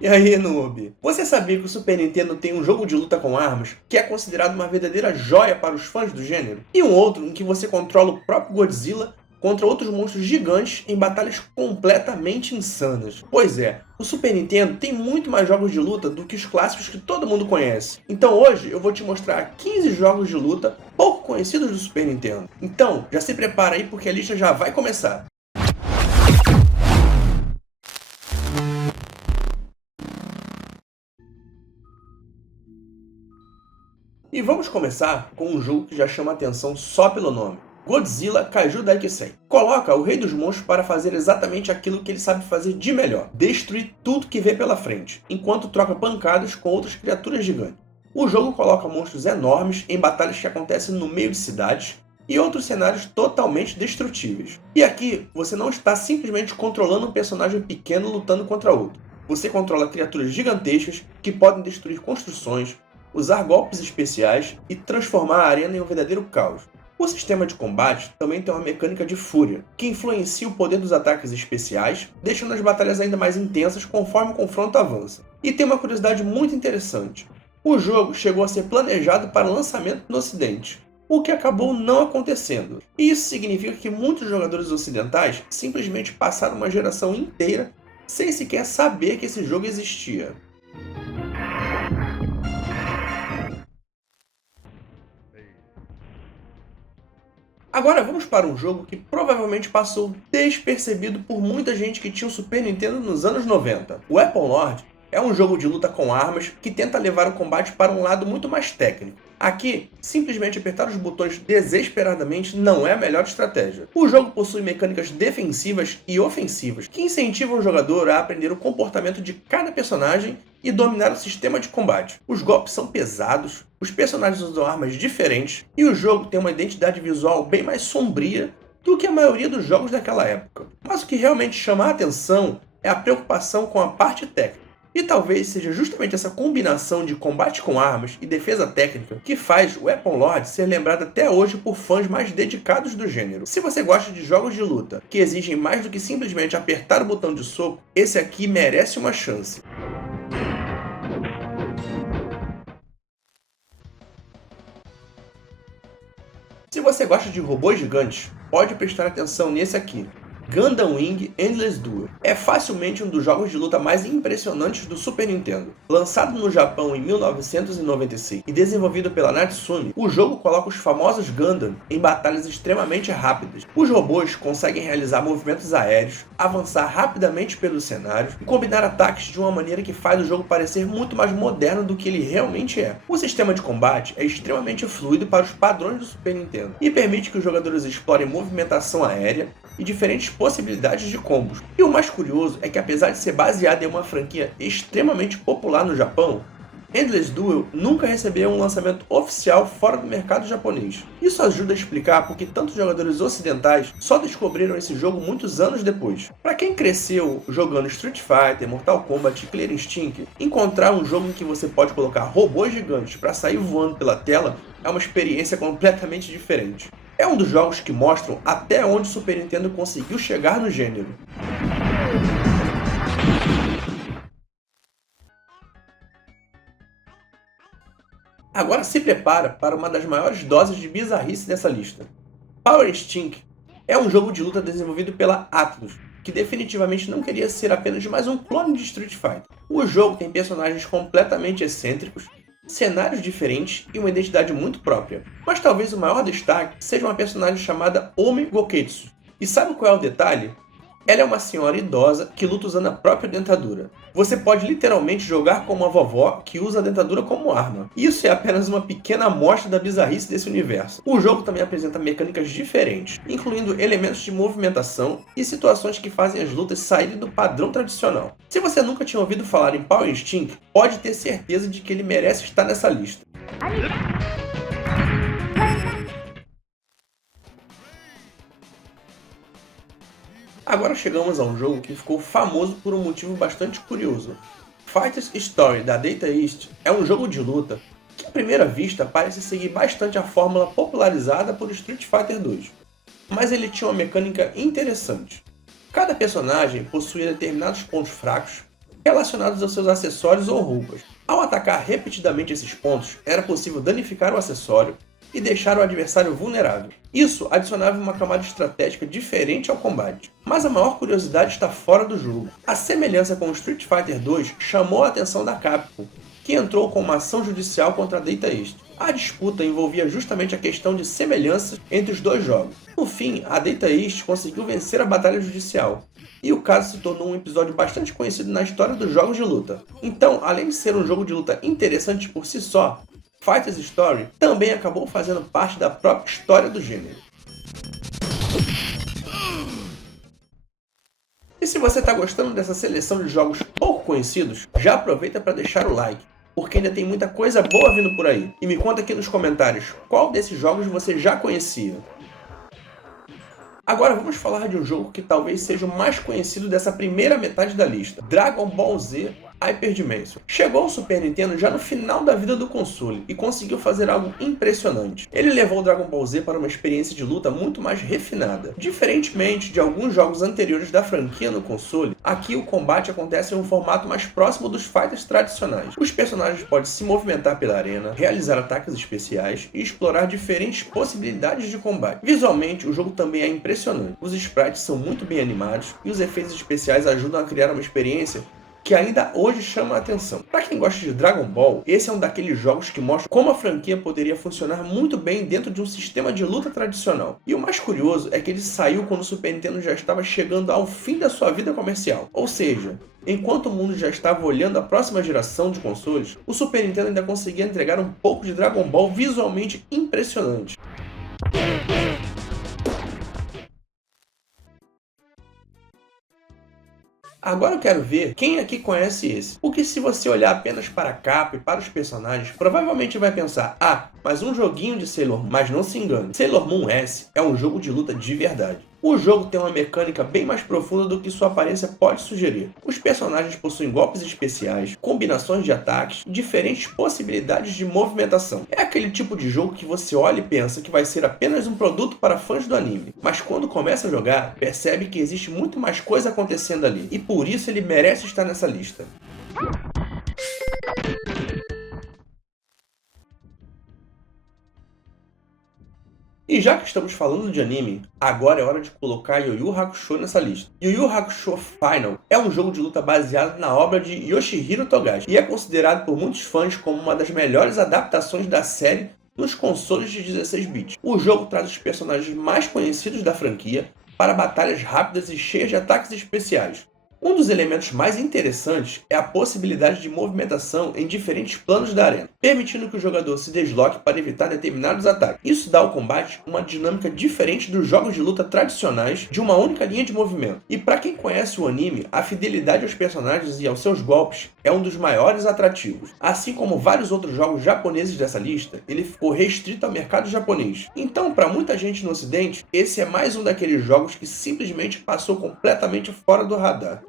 E aí, noob? Você sabia que o Super Nintendo tem um jogo de luta com armas que é considerado uma verdadeira joia para os fãs do gênero? E um outro em que você controla o próprio Godzilla contra outros monstros gigantes em batalhas completamente insanas. Pois é, o Super Nintendo tem muito mais jogos de luta do que os clássicos que todo mundo conhece. Então hoje eu vou te mostrar 15 jogos de luta pouco conhecidos do Super Nintendo. Então, já se prepara aí porque a lista já vai começar. E vamos começar com um jogo que já chama atenção só pelo nome. Godzilla Kaiju Daikisen. Coloca o rei dos monstros para fazer exatamente aquilo que ele sabe fazer de melhor. Destruir tudo que vê pela frente, enquanto troca pancadas com outras criaturas gigantes. O jogo coloca monstros enormes em batalhas que acontecem no meio de cidades e outros cenários totalmente destrutíveis. E aqui, você não está simplesmente controlando um personagem pequeno lutando contra outro. Você controla criaturas gigantescas que podem destruir construções, usar golpes especiais e transformar a arena em um verdadeiro caos. O sistema de combate também tem uma mecânica de fúria, que influencia o poder dos ataques especiais, deixando as batalhas ainda mais intensas conforme o confronto avança. E tem uma curiosidade muito interessante. O jogo chegou a ser planejado para lançamento no Ocidente, o que acabou não acontecendo. E isso significa que muitos jogadores ocidentais simplesmente passaram uma geração inteira sem sequer saber que esse jogo existia. Agora vamos para um jogo que provavelmente passou despercebido por muita gente que tinha um Super Nintendo nos anos 90. O Weapon Lord é um jogo de luta com armas que tenta levar o combate para um lado muito mais técnico. Aqui, simplesmente apertar os botões desesperadamente não é a melhor estratégia. O jogo possui mecânicas defensivas e ofensivas que incentivam o jogador a aprender o comportamento de cada personagem e dominar o sistema de combate. Os golpes são pesados, os personagens usam armas diferentes e o jogo tem uma identidade visual bem mais sombria do que a maioria dos jogos daquela época. Mas o que realmente chama a atenção é a preocupação com a parte técnica. E talvez seja justamente essa combinação de combate com armas e defesa técnica que faz o Weapon Lord ser lembrado até hoje por fãs mais dedicados do gênero. Se você gosta de jogos de luta que exigem mais do que simplesmente apertar o botão de soco, esse aqui merece uma chance. Se você gosta de robôs gigantes, pode prestar atenção nesse aqui. Gundam Wing Endless Duel é facilmente um dos jogos de luta mais impressionantes do Super Nintendo. Lançado no Japão em 1996 e desenvolvido pela Natsume, o jogo coloca os famosos Gundam em batalhas extremamente rápidas. Os robôs conseguem realizar movimentos aéreos, avançar rapidamente pelos cenários e combinar ataques de uma maneira que faz o jogo parecer muito mais moderno do que ele realmente é. O sistema de combate é extremamente fluido para os padrões do Super Nintendo e permite que os jogadores explorem movimentação aérea e diferentes possibilidades de combos. E o mais curioso é que, apesar de ser baseado em uma franquia extremamente popular no Japão, Endless Duel nunca recebeu um lançamento oficial fora do mercado japonês. Isso ajuda a explicar porque tantos jogadores ocidentais só descobriram esse jogo muitos anos depois. Para quem cresceu jogando Street Fighter, Mortal Kombat e Killer Instinct, encontrar um jogo em que você pode colocar robôs gigantes para sair voando pela tela é uma experiência completamente diferente. É um dos jogos que mostram até onde o Super Nintendo conseguiu chegar no gênero. Agora se prepara para uma das maiores doses de bizarrice dessa lista. Power Instinct é um jogo de luta desenvolvido pela Atlus, que definitivamente não queria ser apenas mais um clone de Street Fighter. O jogo tem personagens completamente excêntricos, cenários diferentes e uma identidade muito própria. Mas talvez o maior destaque seja uma personagem chamada Omi Goketsu. E sabe qual é o detalhe? Ela é uma senhora idosa que luta usando a própria dentadura. Você pode literalmente jogar com uma vovó que usa a dentadura como arma. Isso é apenas uma pequena amostra da bizarrice desse universo. O jogo também apresenta mecânicas diferentes, incluindo elementos de movimentação e situações que fazem as lutas saírem do padrão tradicional. Se você nunca tinha ouvido falar em Power Instinct, pode ter certeza de que ele merece estar nessa lista. Agora chegamos a um jogo que ficou famoso por um motivo bastante curioso. Fighter's Story da Data East é um jogo de luta que à primeira vista parece seguir bastante a fórmula popularizada por Street Fighter 2. Mas ele tinha uma mecânica interessante. Cada personagem possuía determinados pontos fracos relacionados aos seus acessórios ou roupas. Ao atacar repetidamente esses pontos, era possível danificar o acessório e deixar o adversário vulnerável. Isso adicionava uma camada estratégica diferente ao combate. Mas a maior curiosidade está fora do jogo. A semelhança com o Street Fighter 2 chamou a atenção da Capcom, que entrou com uma ação judicial contra a Data East. A disputa envolvia justamente a questão de semelhanças entre os dois jogos. No fim, a Data East conseguiu vencer a batalha judicial, e o caso se tornou um episódio bastante conhecido na história dos jogos de luta. Então, além de ser um jogo de luta interessante por si só, Fighter's Story também acabou fazendo parte da própria história do gênero. E se você está gostando dessa seleção de jogos pouco conhecidos, já aproveita para deixar o like, porque ainda tem muita coisa boa vindo por aí. E me conta aqui nos comentários qual desses jogos você já conhecia. Agora vamos falar de um jogo que talvez seja o mais conhecido dessa primeira metade da lista, Dragon Ball Z Hyper Dimension. Chegou ao Super Nintendo já no final da vida do console e conseguiu fazer algo impressionante. Ele levou o Dragon Ball Z para uma experiência de luta muito mais refinada. Diferentemente de alguns jogos anteriores da franquia no console, aqui o combate acontece em um formato mais próximo dos fighters tradicionais. Os personagens podem se movimentar pela arena, realizar ataques especiais e explorar diferentes possibilidades de combate. Visualmente, o jogo também é impressionante. Os sprites são muito bem animados e os efeitos especiais ajudam a criar uma experiência que ainda hoje chama a atenção. Para quem gosta de Dragon Ball, esse é um daqueles jogos que mostra como a franquia poderia funcionar muito bem dentro de um sistema de luta tradicional. E o mais curioso é que ele saiu quando o Super Nintendo já estava chegando ao fim da sua vida comercial. Ou seja, enquanto o mundo já estava olhando a próxima geração de consoles, o Super Nintendo ainda conseguia entregar um pouco de Dragon Ball visualmente impressionante. Agora eu quero ver quem aqui conhece esse. Porque se você olhar apenas para a capa e para os personagens, provavelmente vai pensar, mas um joguinho de Sailor Moon. Mas não se engane, Sailor Moon S é um jogo de luta de verdade. O jogo tem uma mecânica bem mais profunda do que sua aparência pode sugerir. Os personagens possuem golpes especiais, combinações de ataques e diferentes possibilidades de movimentação. É aquele tipo de jogo que você olha e pensa que vai ser apenas um produto para fãs do anime, mas quando começa a jogar, percebe que existe muito mais coisa acontecendo ali, e por isso ele merece estar nessa lista. E já que estamos falando de anime, agora é hora de colocar Yu Yu Hakusho nessa lista. Yu Yu Hakusho Final é um jogo de luta baseado na obra de Yoshihiro Togashi e é considerado por muitos fãs como uma das melhores adaptações da série nos consoles de 16 bits. O jogo traz os personagens mais conhecidos da franquia para batalhas rápidas e cheias de ataques especiais. Um dos elementos mais interessantes é a possibilidade de movimentação em diferentes planos da arena, permitindo que o jogador se desloque para evitar determinados ataques. Isso dá ao combate uma dinâmica diferente dos jogos de luta tradicionais de uma única linha de movimento. E para quem conhece o anime, a fidelidade aos personagens e aos seus golpes é um dos maiores atrativos. Assim como vários outros jogos japoneses dessa lista, ele ficou restrito ao mercado japonês. Então, para muita gente no ocidente, esse é mais um daqueles jogos que simplesmente passou completamente fora do radar.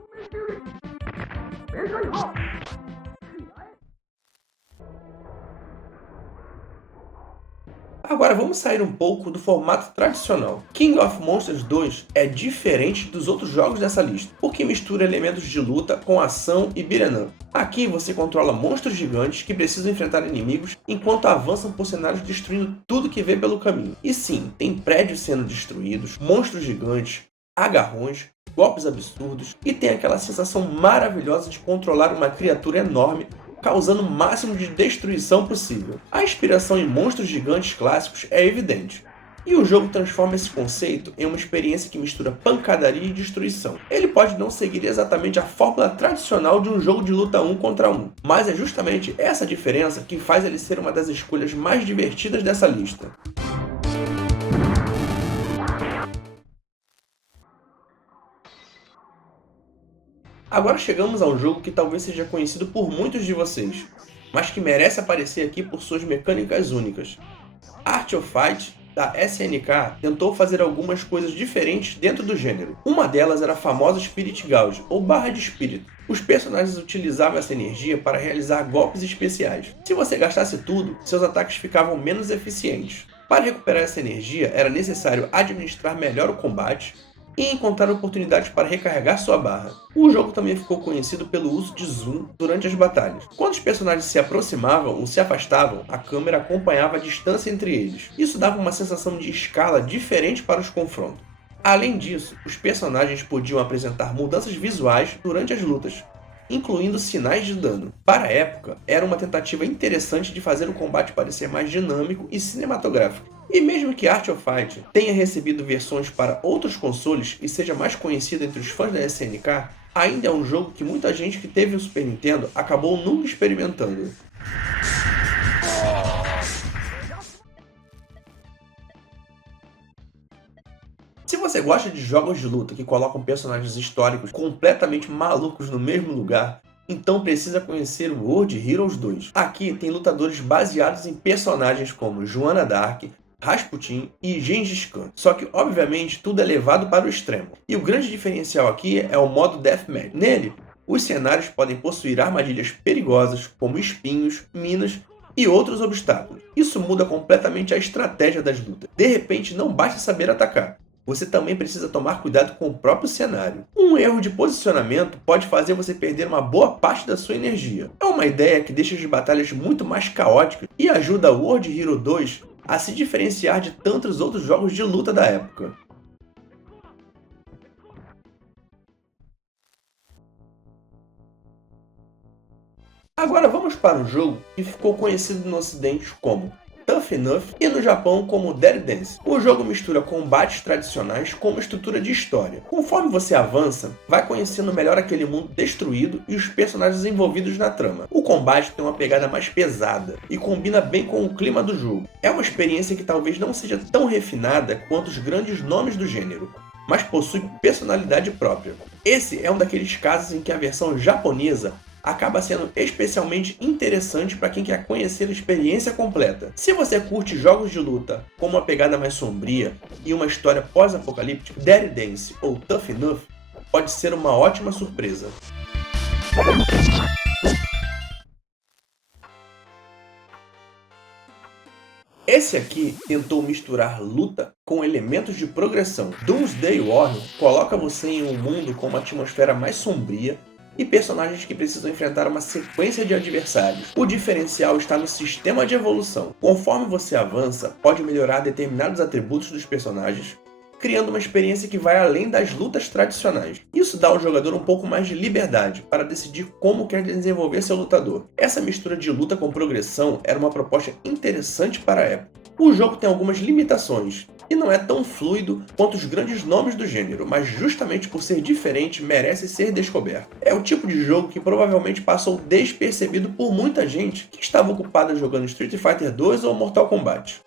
Agora vamos sair um pouco do formato tradicional. King of Monsters 2 é diferente dos outros jogos dessa lista, porque mistura elementos de luta com ação e beat'em up. Aqui você controla monstros gigantes que precisam enfrentar inimigos enquanto avançam por cenários destruindo tudo que vê pelo caminho. E sim, tem prédios sendo destruídos, monstros gigantes, agarrões, golpes absurdos e tem aquela sensação maravilhosa de controlar uma criatura enorme, causando o máximo de destruição possível. A inspiração em monstros gigantes clássicos é evidente, e o jogo transforma esse conceito em uma experiência que mistura pancadaria e destruição. Ele pode não seguir exatamente a fórmula tradicional de um jogo de luta 1 contra 1, mas é justamente essa diferença que faz ele ser uma das escolhas mais divertidas dessa lista. Agora chegamos a um jogo que talvez seja conhecido por muitos de vocês, mas que merece aparecer aqui por suas mecânicas únicas. Art of Fight, da SNK, tentou fazer algumas coisas diferentes dentro do gênero. Uma delas era a famosa Spirit Gauge, ou barra de espírito. Os personagens utilizavam essa energia para realizar golpes especiais. Se você gastasse tudo, seus ataques ficavam menos eficientes. Para recuperar essa energia, era necessário administrar melhor o combate, e encontrar oportunidades para recarregar sua barra. O jogo também ficou conhecido pelo uso de zoom durante as batalhas. Quando os personagens se aproximavam ou se afastavam, a câmera acompanhava a distância entre eles. Isso dava uma sensação de escala diferente para os confrontos. Além disso, os personagens podiam apresentar mudanças visuais durante as lutas, incluindo sinais de dano. Para a época, era uma tentativa interessante de fazer o combate parecer mais dinâmico e cinematográfico. E mesmo que Art of Fight tenha recebido versões para outros consoles e seja mais conhecido entre os fãs da SNK, ainda é um jogo que muita gente que teve o Super Nintendo acabou nunca experimentando. Se você gosta de jogos de luta que colocam personagens históricos completamente malucos no mesmo lugar, então precisa conhecer o World Heroes 2. Aqui tem lutadores baseados em personagens como Joana d'Arc, Rasputin e Gengis Khan. Só que, obviamente, tudo é levado para o extremo. E o grande diferencial aqui é o modo Deathmatch. Nele, os cenários podem possuir armadilhas perigosas, como espinhos, minas e outros obstáculos. Isso muda completamente a estratégia das lutas. De repente, não basta saber atacar. Você também precisa tomar cuidado com o próprio cenário. Um erro de posicionamento pode fazer você perder uma boa parte da sua energia. É uma ideia que deixa as batalhas muito mais caóticas e ajuda o World Hero 2 a se diferenciar de tantos outros jogos de luta da época. Agora vamos para um jogo que ficou conhecido no ocidente como Tough Enough e no Japão como Dirty Dance. O jogo mistura combates tradicionais com uma estrutura de história. Conforme você avança, vai conhecendo melhor aquele mundo destruído e os personagens envolvidos na trama. O combate tem uma pegada mais pesada e combina bem com o clima do jogo. É uma experiência que talvez não seja tão refinada quanto os grandes nomes do gênero, mas possui personalidade própria. Esse é um daqueles casos em que a versão japonesa acaba sendo especialmente interessante para quem quer conhecer a experiência completa. Se você curte jogos de luta com uma pegada mais sombria e uma história pós-apocalíptica, Dirty Dance ou Tough Enough pode ser uma ótima surpresa. Esse aqui tentou misturar luta com elementos de progressão. Doomsday Warrior coloca você em um mundo com uma atmosfera mais sombria e personagens que precisam enfrentar uma sequência de adversários. O diferencial está no sistema de evolução. Conforme você avança, pode melhorar determinados atributos dos personagens, criando uma experiência que vai além das lutas tradicionais. Isso dá ao jogador um pouco mais de liberdade para decidir como quer desenvolver seu lutador. Essa mistura de luta com progressão era uma proposta interessante para a época. O jogo tem algumas limitações, e não é tão fluido quanto os grandes nomes do gênero, mas justamente por ser diferente merece ser descoberto. É o tipo de jogo que provavelmente passou despercebido por muita gente que estava ocupada jogando Street Fighter 2 ou Mortal Kombat.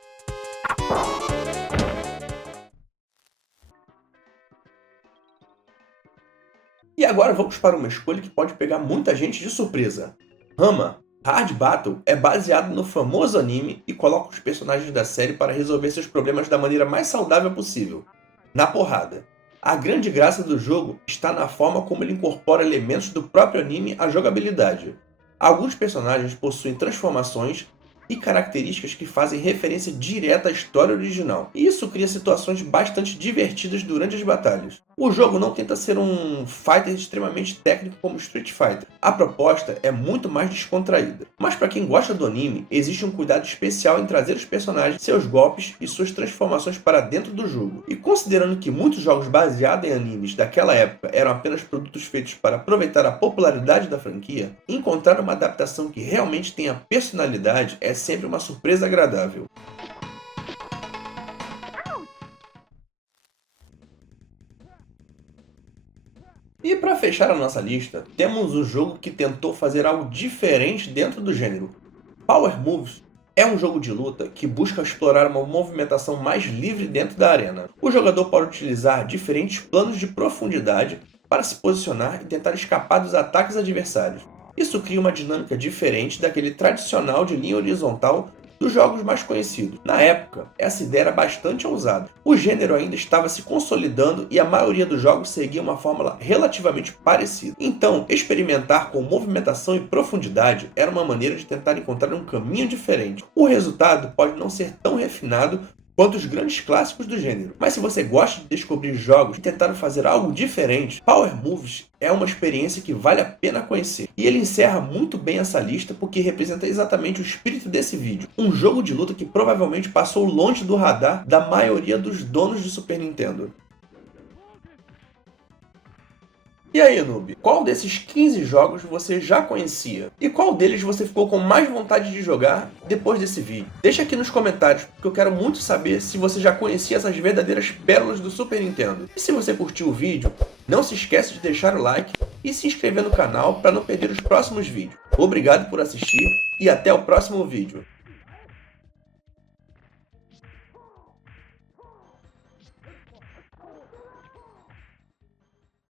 E agora vamos para uma escolha que pode pegar muita gente de surpresa. Rama Hard Battle é baseado no famoso anime e coloca os personagens da série para resolver seus problemas da maneira mais saudável possível, na porrada. A grande graça do jogo está na forma como ele incorpora elementos do próprio anime à jogabilidade. Alguns personagens possuem transformações e características que fazem referência direta à história original, e isso cria situações bastante divertidas durante as batalhas. O jogo não tenta ser um fighter extremamente técnico como Street Fighter. A proposta é muito mais descontraída. Mas para quem gosta do anime, existe um cuidado especial em trazer os personagens, seus golpes e suas transformações para dentro do jogo. E considerando que muitos jogos baseados em animes daquela época eram apenas produtos feitos para aproveitar a popularidade da franquia, encontrar uma adaptação que realmente tenha personalidade é sempre uma surpresa agradável. E para fechar a nossa lista, temos um jogo que tentou fazer algo diferente dentro do gênero. Power Moves é um jogo de luta que busca explorar uma movimentação mais livre dentro da arena. O jogador pode utilizar diferentes planos de profundidade para se posicionar e tentar escapar dos ataques adversários. Isso cria uma dinâmica diferente daquele tradicional de linha horizontal dos jogos mais conhecidos. Na época, essa ideia era bastante ousada. O gênero ainda estava se consolidando e a maioria dos jogos seguia uma fórmula relativamente parecida. Então, experimentar com movimentação e profundidade era uma maneira de tentar encontrar um caminho diferente. O resultado pode não ser tão refinado quanto os grandes clássicos do gênero. Mas se você gosta de descobrir jogos que tentaram fazer algo diferente, Power Moves é uma experiência que vale a pena conhecer. E ele encerra muito bem essa lista porque representa exatamente o espírito desse vídeo. Um jogo de luta que provavelmente passou longe do radar da maioria dos donos de Super Nintendo. E aí, noob, qual desses 15 jogos você já conhecia? E qual deles você ficou com mais vontade de jogar depois desse vídeo? Deixa aqui nos comentários, porque eu quero muito saber se você já conhecia essas verdadeiras pérolas do Super Nintendo. E se você curtiu o vídeo, não se esqueça de deixar o like e se inscrever no canal para não perder os próximos vídeos. Obrigado por assistir e até o próximo vídeo.